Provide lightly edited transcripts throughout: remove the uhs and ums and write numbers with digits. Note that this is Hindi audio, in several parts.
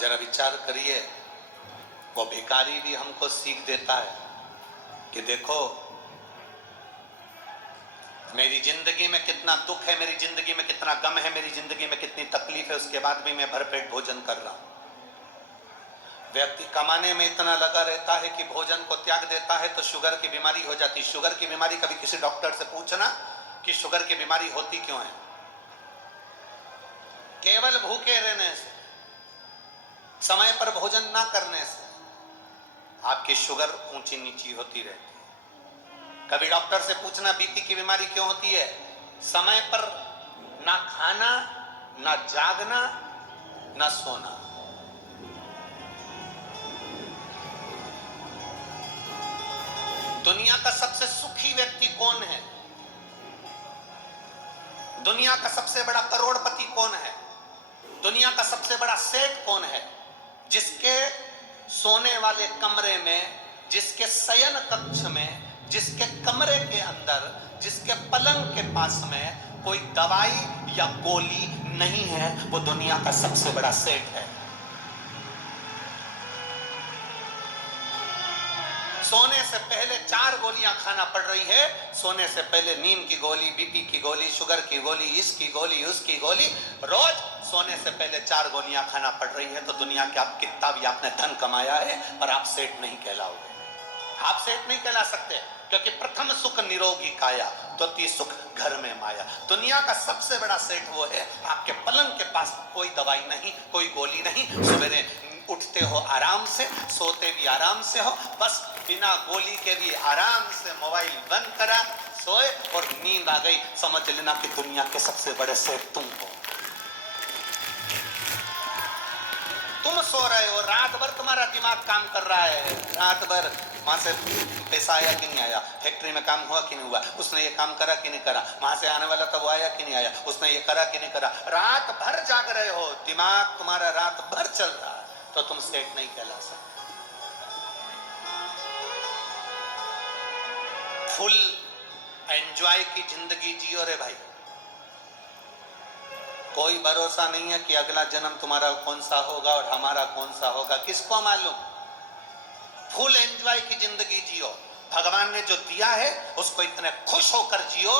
जरा विचार करिए, वो भिखारी भी हमको सीख देता है कि देखो मेरी जिंदगी में कितना दुख है, मेरी जिंदगी में कितना गम है, मेरी जिंदगी में कितनी तकलीफ है, उसके बाद भी मैं भरपेट भोजन कर रहा हूं। व्यक्ति कमाने में इतना लगा रहता है कि भोजन को त्याग देता है तो शुगर की बीमारी हो जाती। शुगर की बीमारी, कभी किसी डॉक्टर से पूछना कि शुगर की बीमारी होती क्यों है। केवल भूखे रहने से, समय पर भोजन ना करने से आपकी शुगर ऊंची नीची होती रहती है। कभी डॉक्टर से पूछना बीपी की बीमारी क्यों होती है। समय पर ना खाना, ना जागना, ना सोना। दुनिया का सबसे सुखी व्यक्ति कौन है? दुनिया का सबसे बड़ा करोड़पति कौन है? दुनिया का सबसे बड़ा सेठ कौन है? जिसके सोने वाले कमरे में, जिसके शयन कक्ष में, जिसके कमरे के अंदर, जिसके पलंग के पास में कोई दवाई या गोली नहीं है, वो दुनिया का सबसे बड़ा सेठ है। सोने से पहले 4 गोलियां खाना पड़ रही है। सोने से पहले नींद की गोली, बीपी की गोली, शुगर की गोली, इसकी गोली, उसकी गोली, रोज सोने से पहले 4 गोलियां खाना पड़ रही है। तो दुनिया के आप कितना भी आपने धन कमाया है, पर आप सेठ नहीं कहलाओगे। आप सेठ नहीं कहला सकते, क्योंकि प्रथम सुख निरोगी काया, द्वितीय सुख घर में माया। दुनिया का सबसे बड़ा सेठ वो है, आपके पलंग के पास कोई दवाई नहीं, कोई गोली नहीं, सवेरे उठते हो आराम से, सोते भी आराम से हो, बस बिना गोली के भी आराम से मोबाइल बंद करा, सोए और नींद आ गई। समझ लेना कि दुनिया के सबसे बड़े सेठ तुम हो। तुम सो रहे हो, रात भर तुम्हारा दिमाग काम कर रहा है, रात भर वहां से पैसा आया कि नहीं आया, फैक्ट्री में काम हुआ कि नहीं हुआ, उसने ये काम करा कि नहीं करा, वहां से आने वाला था वो आया कि नहीं आया, उसने ये करा कि नहीं करा। रात भर जाग रहे हो, दिमाग तुम्हारा रात भर चल रहा है, तो तुम सेठ नहीं कहला सकते। फुल एंजॉय की जिंदगी जियो रे भाई। कोई भरोसा नहीं है कि अगला जन्म तुम्हारा कौन सा होगा और हमारा कौन सा होगा, किसको मालूम। फुल एंजॉय की जिंदगी जियो। भगवान ने जो दिया है उसको इतने खुश होकर जियो।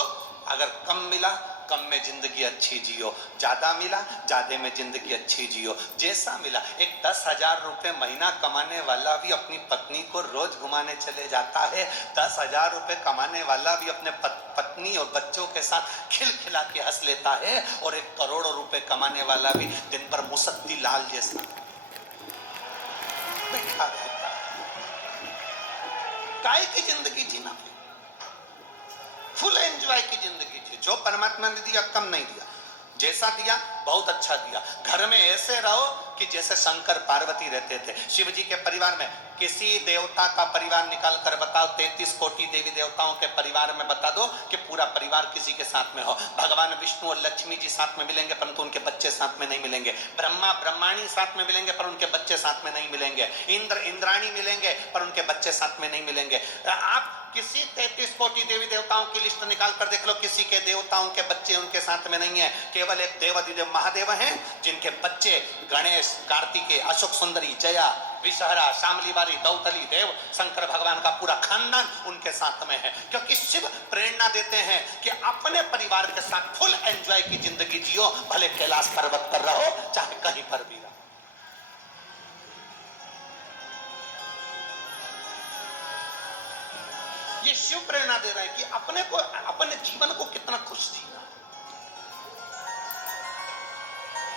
अगर कम मिला, कम में जिंदगी अच्छी जियो, ज्यादा मिला, ज्यादा में जिंदगी अच्छी जियो। जैसा मिला, एक 10,000 रुपए महीना कमाने वाला भी अपनी पत्नी को रोज घुमाने चले जाता है। 10,000 रुपए कमाने वाला भी अपने पत्नी और बच्चों के साथ खिलखिला के हंस लेता है। और 1 करोड़ रुपए कमाने वाला भी दिन भर मुसद्दी लाल जैसा बैठा रहता है। काय की जिंदगी जीना, फुल एंजॉय की जिंदगी जी। जो परमात्मा ने दिया कम नहीं दिया, जैसा दिया बहुत अच्छा दिया। घर में ऐसे रहो कि जैसे शंकर पार्वती रहते थे। शिव जी के परिवार में किसी देवता का परिवार निकाल कर बताओ, 33 कोटि देवी देवताओं के परिवार में बता दो कि पूरा परिवार किसी के साथ में हो। भगवान विष्णु और लक्ष्मी जी साथ में मिलेंगे, परंतु उनके बच्चे साथ में नहीं मिलेंगे। ब्रह्मा ब्रह्माणी साथ में मिलेंगे, पर उनके बच्चे साथ में नहीं मिलेंगे। इंद्र इंद्राणी मिलेंगे, पर उनके बच्चे साथ में नहीं मिलेंगे। आप किसी 33 कोटि देवी देवताओं की लिस्ट निकाल कर देख लो, किसी के देवताओं के बच्चे उनके साथ में नहीं है। केवल एक देवाधिदेव महादेव हैं जिनके बच्चे गणेश, कार्तिकेय, अशोक सुंदरी, जया, विषहरा, शामली बारी, दौतली, देव, शंकर भगवान का पूरा खानदान उनके साथ में है। क्योंकि शिव प्रेरणा देते हैं कि अपने परिवार के साथ फुल एंजॉय की जिंदगी जियो, भले कैलाश पर्वत पर रहो, चाहे कहीं पर भी रहो। ये शिव प्रेरणा दे रहा है कि अपने को, अपने जीवन को कितना खुश जीना,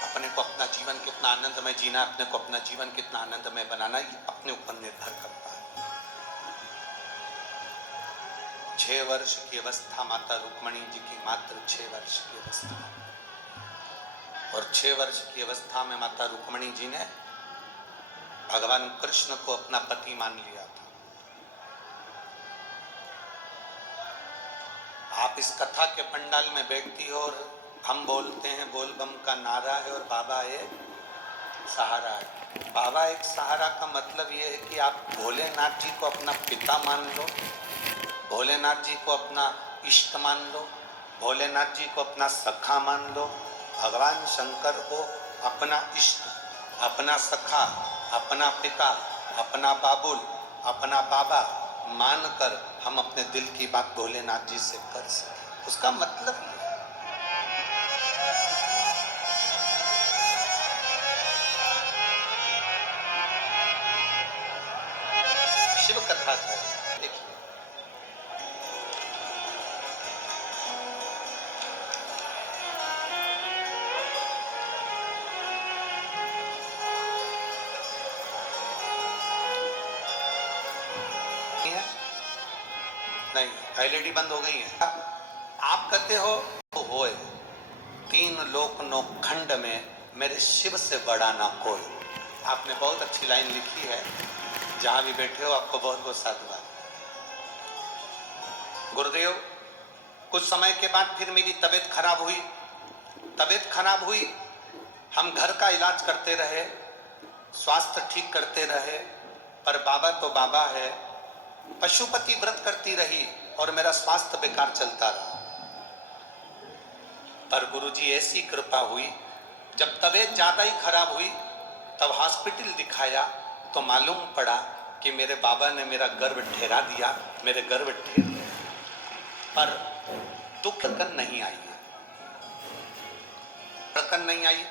अपने को अपना जीवन कितना आनंदमय जीना, अपने को अपना जीवन कितना आनंदमय बनाना, ये अपने ऊपर निर्भर करता है। 6 वर्ष की अवस्था माता रुक्मणी जी की, मात्र 6 वर्ष की अवस्था, और 6 वर्ष की अवस्था में माता रुक्मणी जी ने भगवान कृष्ण को अपना पति मान लिया था। आप इस कथा के पंडाल में बैठती हो और हम बोलते हैं बोल बम का नारा है और बाबा एक सहारा है। बाबा एक सहारा का मतलब ये है कि आप भोलेनाथ जी को अपना पिता मान लो, भोलेनाथ जी को अपना इष्ट मान लो, भोलेनाथ जी को अपना सखा मान लो, भगवान शंकर को अपना इष्ट, अपना सखा, अपना पिता, अपना बाबुल, अपना बाबा मानकर हम अपने दिल की बात भोलेनाथ जी से कर सके। उसका मतलब ये शिव कथा है। देखिए नहीं, एलईडी बंद हो गई है। आप कहते हो तो होए, तीन लोक नो खंड में मेरे शिव से बड़ा ना कोई। आपने बहुत अच्छी लाइन लिखी है, जहां भी बैठे हो आपको बहुत बहुत साधुवाद। गुरुदेव, कुछ समय के बाद फिर मेरी तबीयत खराब हुई। हम घर का इलाज करते रहे, स्वास्थ्य ठीक करते रहे, पर बाबा तो बाबा है। पशुपति व्रत करती रही और मेरा स्वास्थ्य बेकार चलता रहा। पर गुरुजी ऐसी कृपा हुई, जब तबीयत ज्यादा ही खराब हुई तब हॉस्पिटल दिखाया तो मालूम पड़ा कि मेरे बाबा ने मेरा गर्भ ठहरा दिया, मेरे गर्भ ठहर गए। पर दुख कर नहीं आई है, धड़कन नहीं आई।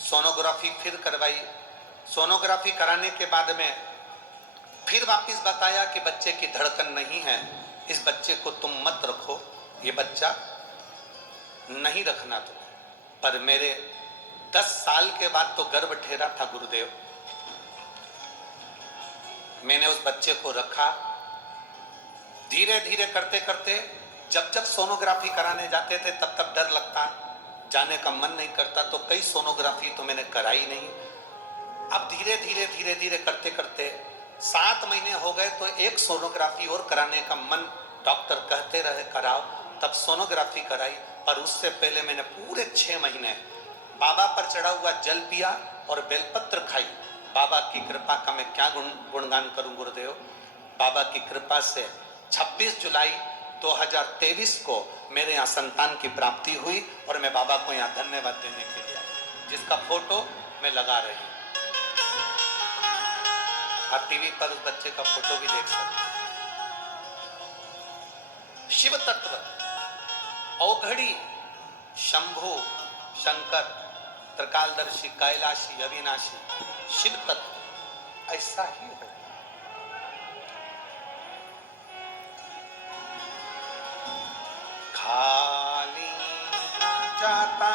सोनोग्राफी फिर करवाई, सोनोग्राफी कराने के बाद में फिर वापस बताया कि बच्चे की धड़कन नहीं है, इस बच्चे को तुम मत रखो, ये बच्चा नहीं रखना तुम्हें। पर मेरे 10 साल के बाद तो गर्भ ठहरा था गुरुदेव। मैंने उस बच्चे को रखा, धीरे धीरे करते करते जब सोनोग्राफी कराने जाते थे तब तक डर लगता, जाने का मन नहीं करता, तो कई सोनोग्राफी तो मैंने कराई नहीं। अब धीरे धीरे करते करते 7 महीने हो गए तो एक सोनोग्राफी और कराने का मन, डॉक्टर कहते रहे कराओ, तब सोनोग्राफी कराई। पर उससे पहले मैंने पूरे 6 महीने बाबा पर चढ़ा हुआ जल पिया और बेलपत्र खाई। बाबा की कृपा का मैं क्या गुणगान करूं गुरुदेव। बाबा की कृपा से 26 जुलाई 2023 को मेरे यहाँ संतान की प्राप्ति हुई और मैं बाबा को यहाँ धन्यवाद देने के लिए आया, जिसका फोटो मैं लगा रही हूँ। आप टीवी पर उस बच्चे का फोटो भी देख सकते हैं। शिव तत्व औघड़ी, शंभु, शंकर, त्रिकालदर्शी, कैलाशी, अविनाशी, शिव तत्व ऐसा ही हो। खाली न जाता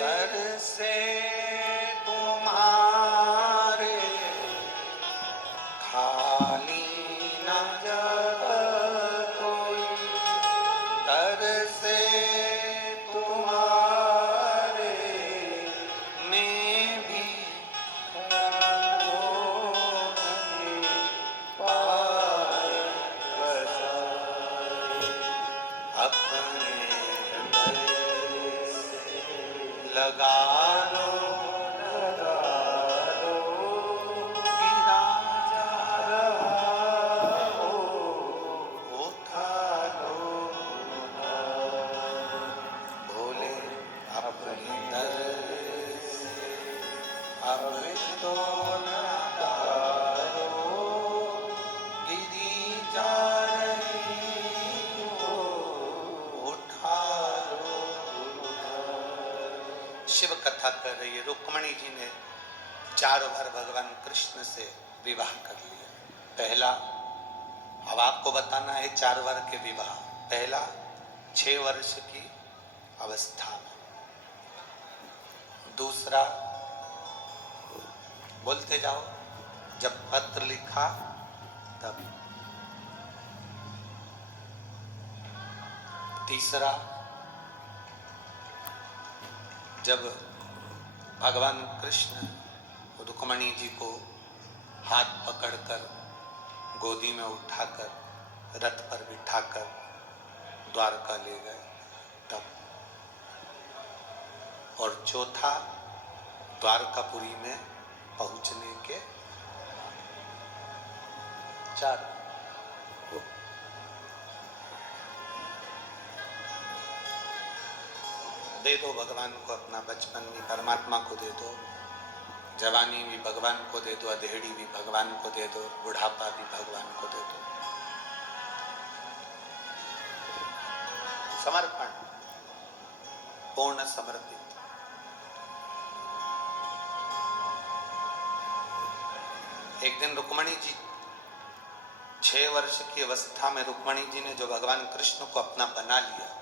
दर से तुम्हारे, खाली न जाता कोई दर से तुम्हारे, मैं भी अपने लगा लो गिरा जा रहा हो, उठा लो भोले अपने दर से, अब तो न डालो गिरी जा रही हो, उठा लो। शिव कथा कर रही है, रुक्मणी जी ने 4 बार भगवान कृष्ण से विवाह कर लिया। पहला, अब आपको बताना है 4 बार के विवाह। पहला 6 वर्ष की अवस्था में, दूसरा बोलते जाओ, जब पत्र लिखा तब, तीसरा जब भगवान कृष्ण रुक्मणी जी को हाथ पकड़कर गोदी में उठाकर रथ पर बिठाकर द्वारका ले गए तब, और चौथा द्वारकापुरी में पहुंचने के 4। दे दो भगवान को अपना बचपन भी परमात्मा को दे दो, जवानी भी भगवान को दे दो, अधेड़ी भी भगवान को दे दो, बुढ़ापा भी भगवान को दे दो। समर्पण, पूर्ण समर्पित। एक दिन रुक्मणी जी 6 वर्ष की अवस्था में रुक्मणी जी ने जो भगवान कृष्ण को अपना बना लिया,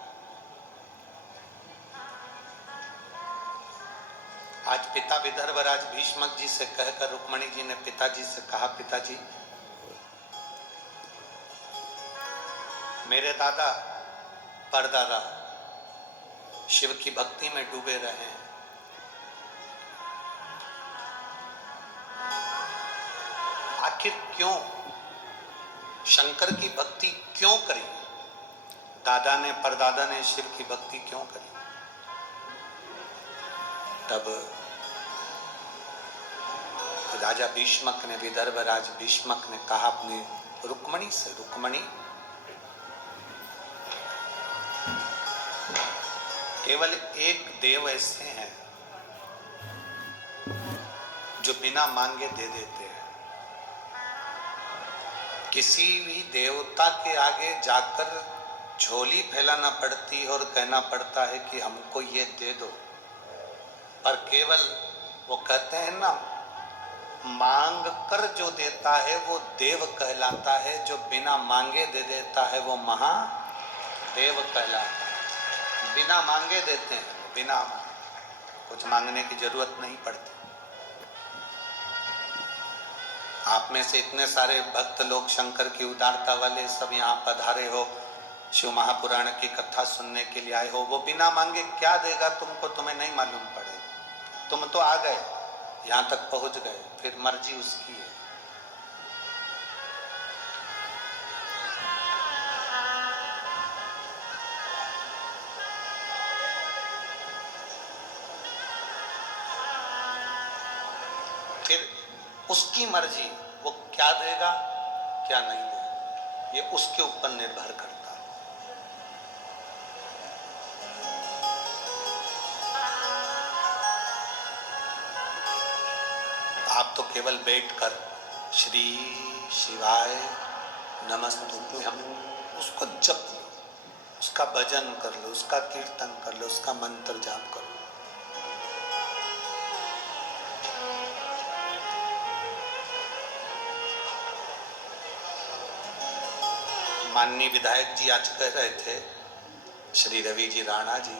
आज पिता विदर्भराज भीष्मक जी से कहकर रुक्मणी जी ने पिताजी से कहा, पिताजी मेरे दादा परदादा शिव की भक्ति में डूबे रहे हैं, आखिर क्यों शंकर की भक्ति क्यों करी, दादा ने परदादा ने शिव की भक्ति क्यों करी। तब राजा भीष्मक ने, विदर्भराज भीष्मक ने कहा अपनी रुक्मणी से, रुक्मणी केवल एक देव ऐसे हैं जो बिना मांगे दे देते हैं। किसी भी देवता के आगे जाकर झोली फैलाना पड़ती है और कहना पड़ता है कि हमको ये दे दो, पर केवल वो कहते हैं ना, मांग कर जो देता है वो देव कहलाता है, जो बिना मांगे दे देता है वो महादेव कहलाता है। बिना मांगे देते हैं, बिना कुछ मांगने की जरूरत नहीं पड़ती। आप में से इतने सारे भक्त लोग शंकर की उदारता वाले सब यहाँ पधारे हो, शिव महापुराण की कथा सुनने के लिए आए हो, वो बिना मांगे क्या देगा तुमको, तुम्हें नहीं मालूम पड़ेगा। तुम तो आ गए, यहाँ तक पहुंच गए, फिर मर्जी उसकी है। फिर उसकी मर्जी, वो क्या देगा क्या नहीं देगा, ये उसके ऊपर निर्भर करता है। आप तो केवल बैठकर श्री शिवाय नमस्तुभ्यं, हम उसको जप लो, उसका भजन कर लो, उसका कीर्तन कर लो, उसका मंत्र जाप करो। माननीय विधायक जी आज कह रहे थे, श्री रवि जी राणा जी,